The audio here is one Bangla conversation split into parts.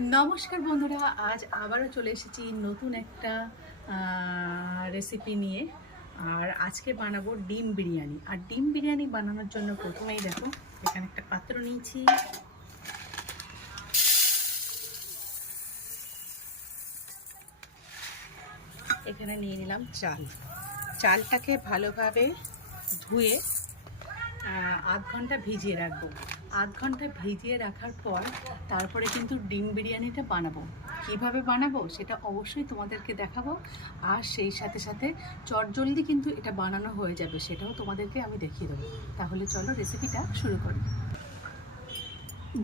নমস্কার বন্ধুরা, আজ আবারও চলে এসেছি নতুন একটা রেসিপি নিয়ে। আর আজকে বানাবো ডিম বিরিয়ানি। আর ডিম বিরিয়ানি বানানোর জন্য প্রথমেই দেখো এখানে একটা পাত্র নিয়েছি। এখানে নিয়ে নিলাম চালটাকে ভালোভাবে ধুয়ে আধ ঘন্টা ভিজিয়ে রাখবো। আধ ঘন্টা ভিজিয়ে রাখার পর তারপরে কিন্তু ডিম বিরিয়ানিটা বানাবো। কিভাবে বানাবো সেটা অবশ্যই তোমাদেরকে দেখাবো। আর সেই সাথে সাথে চটজলদি কিন্তু এটা বানানো হয়ে যাবে, সেটাও তোমাদেরকে আমি দেখিয়ে দেবো। তাহলে চলো রেসিপিটা শুরু করি।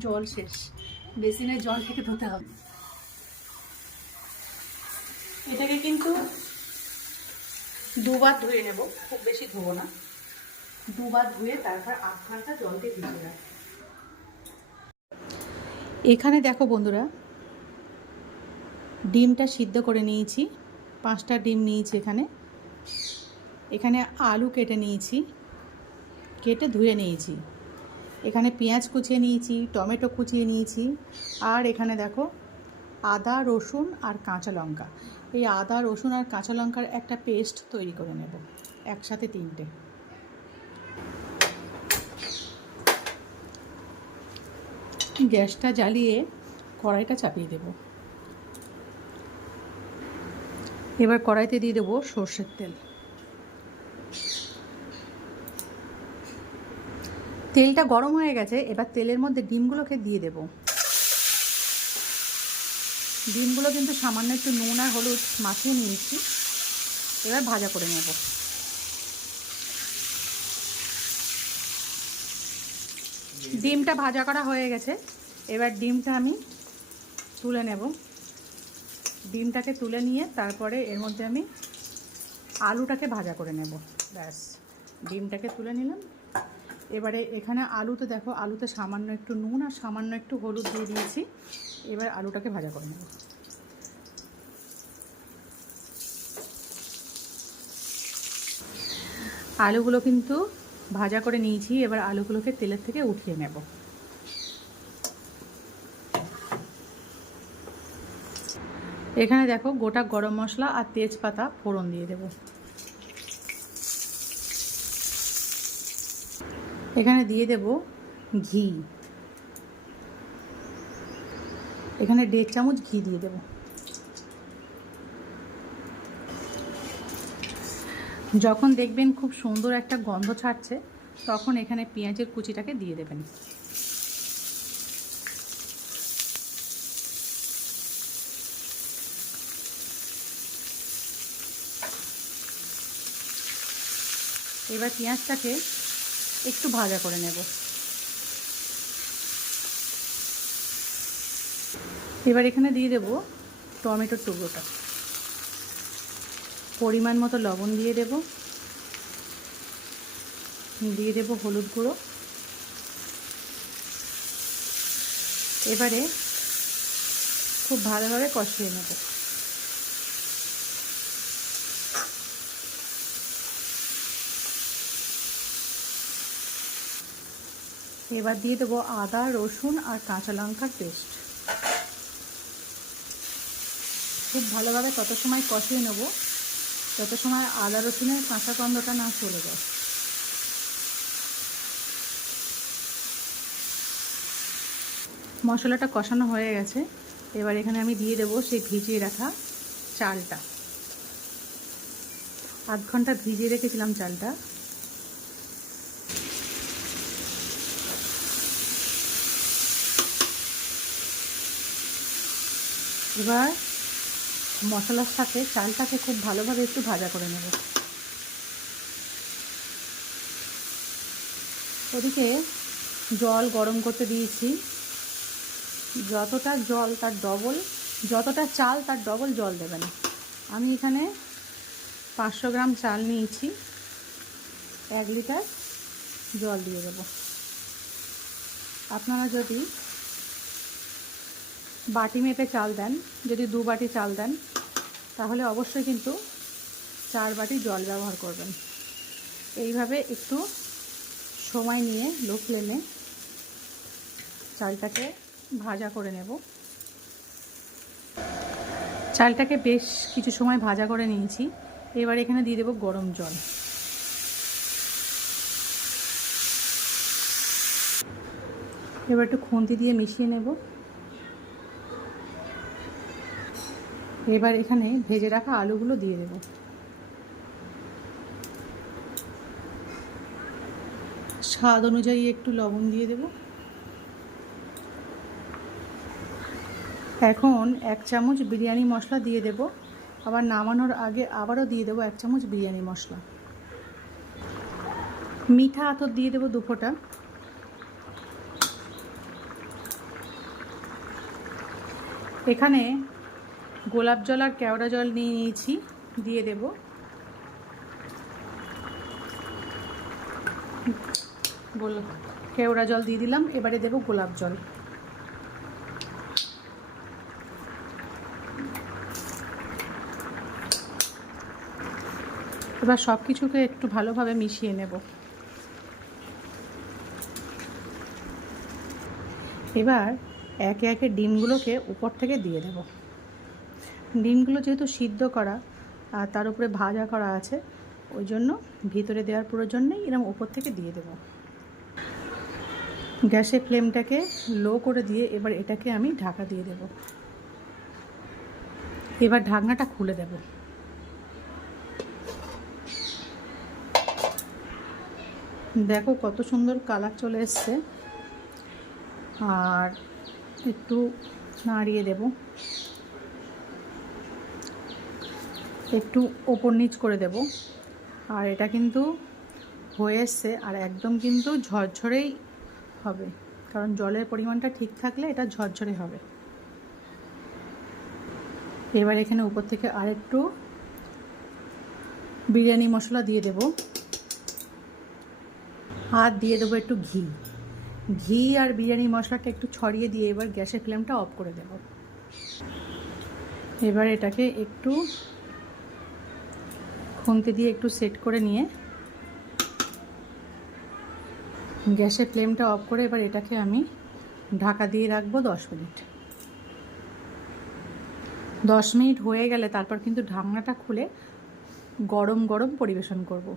জল শেষ, বেসিনের জল থেকে ধুতে হবে। এটাকে কিন্তু দুবার ধুয়ে নেব, খুব বেশি ধোবো না। দুবার ধুয়ে তারপর আধ ঘন্টা জল দিয়ে ভিজিয়ে রাখবো। এখানে দেখো বন্ধুরা, ডিমটা সিদ্ধ করে নিয়েছি। 5টা ডিম নিয়েছি। এখানে আলু কেটে নিয়েছি, কেটে ধুয়ে নিয়েছি। এখানে পেঁয়াজ কুচিয়ে নিয়েছি, টমেটো কুচিয়ে নিয়েছি। আর এখানে দেখো আদা, রসুন আর কাঁচা লঙ্কা। এই আদা, রসুন আর কাঁচা লঙ্কার একটা পেস্ট তৈরি করে নেব, একসাথে 3টে। গ্যাসটা জ্বালিয়ে কড়াইটা চাপিয়ে দেব। এবার কড়াইতে দিয়ে দেবো সর্ষের তেল। তেলটা গরম হয়ে গেছে, এবার তেলের মধ্যে ডিমগুলোকে দিয়ে দেব। ডিমগুলো কিন্তু সামান্য একটু নুন আর হলুদ মাখিয়ে নিয়েছি। এবার ভাজা করে নেব। ডিমটা ভাজা করা হয়ে গেছে। এবার ডিমটা আমি তুলে নেব। ডিমটাকে তুলে নিয়ে তারপরে এর মধ্যে আমি আলুটাকে ভাজা করে নেব। ব্যাস, ডিমটাকে তুলে নিলাম। এবারে এখানে আলুতে দেখো, আলুতে সামান্য একটু নুন আর সামান্য একটু হলুদ দিয়ে দিয়েছি। এবার আলুটাকে ভাজা করে নেব। আলুগুলো কিন্তু ভাজা করে নিয়েছি। এবার আলুগুলোকে তেলের থেকে উঠিয়ে নেব। এখানে দেখো গোটা গরম মশলা আর তেজপাতা ফোড়ন দিয়ে দেব। এখানে দিয়ে দেব ঘি। এখানে 1.5 চামচ ঘি দিয়ে দেব। যখন দেখবেন খুব সুন্দর একটা গন্ধ ছাড়ছে, তখন এখানে পেঁয়াজের কুচিটাকে দিয়ে দেবেন। এবার পেঁয়াজটাকে একটু ভাজা করে নেব। এবার এখানে দিয়ে দেব টমেটোর টুকরোটা। পরিমাণ মতো লবণ দিয়ে দেব। দিয়ে দেব হলুদ গুঁড়ো। এবারে খুব ভালোভাবে কষিয়ে নেব। এবার দিয়ে দেবো আদা, রসুন আর কাঁচা লঙ্কার পেস্ট। খুব ভালোভাবে তত সময় কষিয়ে নেব যত সময় আদা রসুনের কাঁচা গন্ধটা না চলে যায়। মশলাটা কষানো হয়ে গেছে। এবার এখানে আমি দিয়ে দেবো সেই ভিজিয়ে রাখা চালটা। আধ ঘন্টা ভিজিয়ে রেখেছিলাম চালটা। এবার মশলার সাথে চালটাকে খুব ভালোভাবে একটু ভাজা করে নেব। ওদিকে জল গরম করতে দিয়েছি। যতটা জল তার ডবল, যতটা চাল তার ডবল জল দেবেন। আমি এখানে 500 গ্রাম চাল নিয়েছি। 1 লিটার জল দিয়ে দেব। আপনারা যদি বাটি মেপে চাল দেন, যদি 2 বাটি চাল দেন, তাহলে অবশ্যই কিন্তু 4 বাটি জল ব্যবহার করবেন। এইভাবে একটু সময় নিয়ে লো ফ্লেমে চালটাকে ভাজা করে নেব। চালটাকে বেশ কিছু সময় ভাজা করে নিয়েছি। এবার এখানে দিয়ে দেবো গরম জল। এবার একটু খুন্তি দিয়ে মিশিয়ে নেব। এবার এখানে ভেজে রাখা আলুগুলো দিয়ে দেব। স্বাদ অনুযায়ী একটু লবণ দিয়ে দেব। এখন 1 চামচ বিরিয়ানি মশলা দিয়ে দেব। আবার নামানোর আগে আবারও দিয়ে দেবো 1 চামচ বিরিয়ানি মশলা। মিঠা আতর দিয়ে দেবো 2 ফোঁটা। এখানে গোলাপ জল আর কেওড়া জল নিয়ে নিয়েছি, দিয়ে দেব। কেওড়া জল দিয়ে দিলাম। এবারে দেব গোলাপ জল। এবার সব কিছুকে একটু ভালোভাবে মিশিয়ে নেব। এবার একে একে ডিমগুলোকে উপর থেকে দিয়ে দেব। ডিমগুলো যেহেতু সিদ্ধ করা আর তার উপরে ভাজা করা আছে, ওই জন্য ভিতরে দেওয়ার প্রয়োজন নেই, এরকম উপর থেকে দিয়ে দেব। গ্যাসের ফ্লেমটাকে লো করে দিয়ে এবার এটাকে আমি ঢাকা দিয়ে দেব। এবার ঢাকনাটা খুলে দেব। দেখো কত সুন্দর কালার চলে এসছে। আর একটু নাড়িয়ে দেব, একটু ওপর নিচ করে দেব। আর এটা কিন্তু হয়ে এসছে, আর একদম কিন্তু ঝরঝরেই হবে, কারণ জলের পরিমাণটা ঠিক থাকলে এটা ঝরঝরে হবে। এবার এখানে উপর থেকে আরেকটু বিরিয়ানি মশলা দিয়ে দেব। আর দিয়ে দেবো একটু ঘি। ঘি আর বিরিয়ানি মশলাটা একটু ছড়িয়ে দিয়ে এবার গ্যাসের ফ্লেমটা অফ করে দেব। এবার এটাকে একটু খুন্তি দিয়ে একটু সেট করে নিয়ে গ্যাসের ফ্লেমটা অফ করে এবার এটাকে আমি ঢাকা দিয়ে রাখবো 10 মিনিট। 10 মিনিট হয়ে গেলে তারপর কিন্তু ঢাকনাটা খুলে গরম গরম পরিবেশন করব।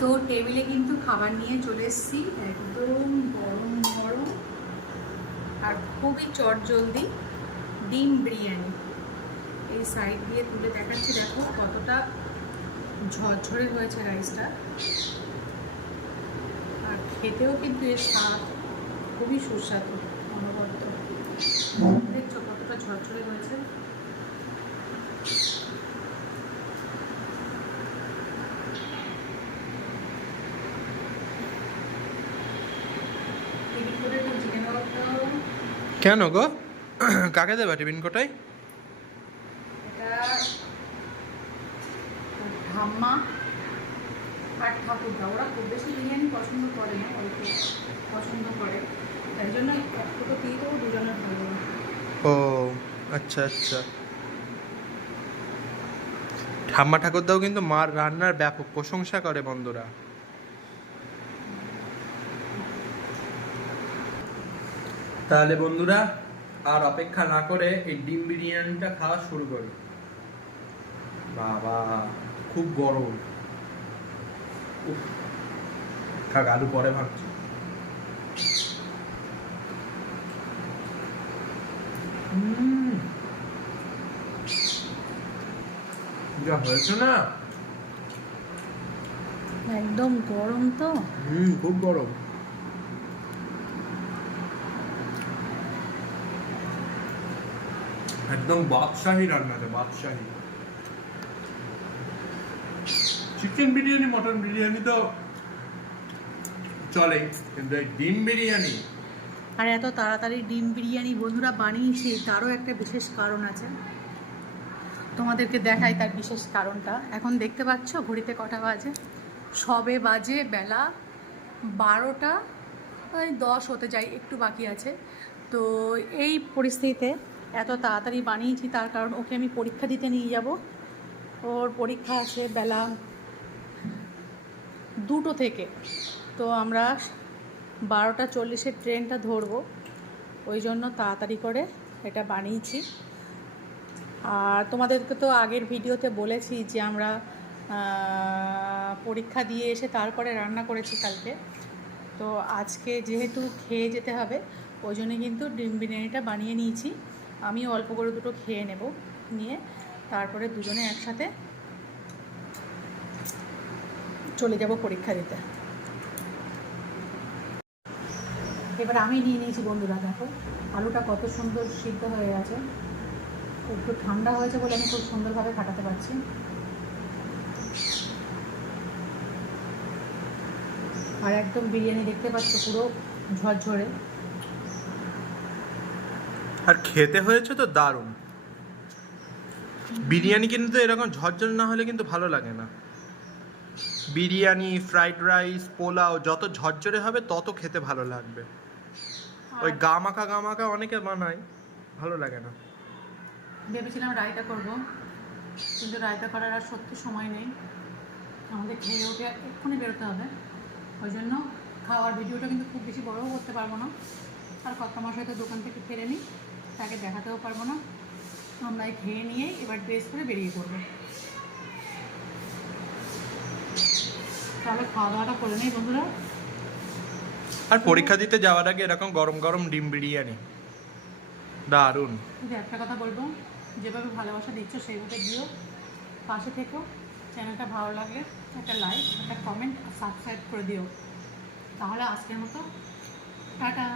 তো টেবিলে কিন্তু খাবার নিয়ে চলে এসেছি, একদম গরম গরম আর খুবই চটজলদি ডিম বিরিয়ানি। এই সাইড দিয়ে তুলে দেখাচ্ছি, দেখো কতটা ঝরঝরে হয়েছে রাইসটা। আর খেতেও কিন্তু এর স্বাদ খুবই সুস্বাদু, অনবদ্য। দেখছো কতটা ঝরঝরে হয়েছে। কেন গো? কাকে দেবা টিফিন কোটায়? এটা ঠাম্মা আর ঠাকুরদা, ওরা খুব বেশি বিরিয়ানি পছন্দ করে না, অল্প পছন্দ করে, তাই জন্য এক ফুটো দিয়ে দেবো, দুজনের ভালো। ও আচ্ছা আচ্ছা। ঠাম্মা ঠাকুরদাও কিন্তু মার রান্নার ব্যাপক প্রশংসা করে বন্ধুরা। তাহলে বন্ধুরা আর অপেক্ষা না করে এই ডিম বিরিয়ানিটা খাওয়া শুরু করি। বাবা খুব গরম। থাক, আলু পরে ভাবছি। যা হয়েছে না, একদম গরম তো। খুব গরম। একদম বাদশাহী রান্নাতে, বাদশাহী। চিকেন বিরিয়ানি মটন বিরিয়ানি তো চলে, কিন্তু এই ডিম বিরিয়ানি। আর এত তাড়াতাড়ি ডিম বিরিয়ানি বন্ধুরা বানিয়েছি, তারও একটা বিশেষ কারণ আছে, তোমাদেরকে দেখাই তার বিশেষ কারণটা। এখন দেখতে পাচ্ছ ঘড়িতে কটা বাজে, সবে বাজে বেলা 12টা 10 হতে যায়, একটু বাকি আছে। তো এই পরিস্থিতিতে এত তাড়াতাড়ি বানিয়েছি তার কারণ ওকে আমি পরীক্ষা দিতে নিয়ে যাব। ওর পরীক্ষা আছে বেলা 2টো থেকে, তো আমরা 12টা 40-এর ট্রেনটা ধরবো। ওই জন্য তাড়াতাড়ি করে এটা বানিয়েছি। আর তোমাদেরকে তো আগের ভিডিওতে বলেছি যে আমরা পরীক্ষা দিয়ে এসে তারপরে রান্না করেছি কালকে। তো আজকে যেহেতু খেয়ে যেতে হবে ওই জন্য কিন্তু ডিম বিরিয়ানিটা বানিয়ে নিয়েছি। আমিও অল্প করে দুটো খেয়ে নেব, নিয়ে তারপরে দুজনে একসাথে চলে যাব পরীক্ষা দিতে। এবার আমি নিয়ে নিয়েছি বন্ধুরা, দেখো আলুটা কত সুন্দর সিদ্ধ হয়ে গেছে। একটু ঠান্ডা হয়েছে বলে আমি খুব সুন্দরভাবে কাটাতে পারছি। আর একদম বিরিয়ানি দেখতে পাচ্ছ পুরো ঝরঝরে। আর খেতে হয়েছে তো দারুণ। বিরিয়ানি কিন্তু এরকম ঝরঝর না হলে কিন্তু ভালো লাগে না। বিরিয়ানি, ফ্রাইড রাইস, পোলাও যত ঝরঝরে হবে তত খেতে ভালো লাগবে। ওই গামাখা গামাখা অনেকে বানায়, ভালো লাগে না। ভেবেছিলাম রায়তা করব, কিন্তু রায়তা করার আর সত্যি সময় নেই। আমাদের খেয়ে উঠে এক্ষুনি বেরোতে হবে। ওই জন্য খাওয়ার ভিডিওটা কিন্তু খুব বেশি বড়ও করতে পারবো না। আর কত মাস হয়তো দোকান থেকে ফেরে নিই, তাকে দেখাতেও পারবো না। আমরা খেয়ে নিয়েই এবার ড্রেস করে বেরিয়ে পড়বো। তাহলে খাওয়া দাওয়াটা করে নেই বন্ধুরা। আর পরীক্ষা দিতে যাওয়ার আগে এরকম গরম গরম ডিম বিরিয়ানি দারুণ। কিন্তু একটা কথা বলবো, যেভাবে ভালোবাসা দিচ্ছ সেইভাবে দিও, পাশে থেকো। চ্যানেলটা ভালো লাগলে একটা লাইক, একটা কমেন্ট আর সাবস্ক্রাইব করে দিও। তাহলে আজকের মতো টাটা।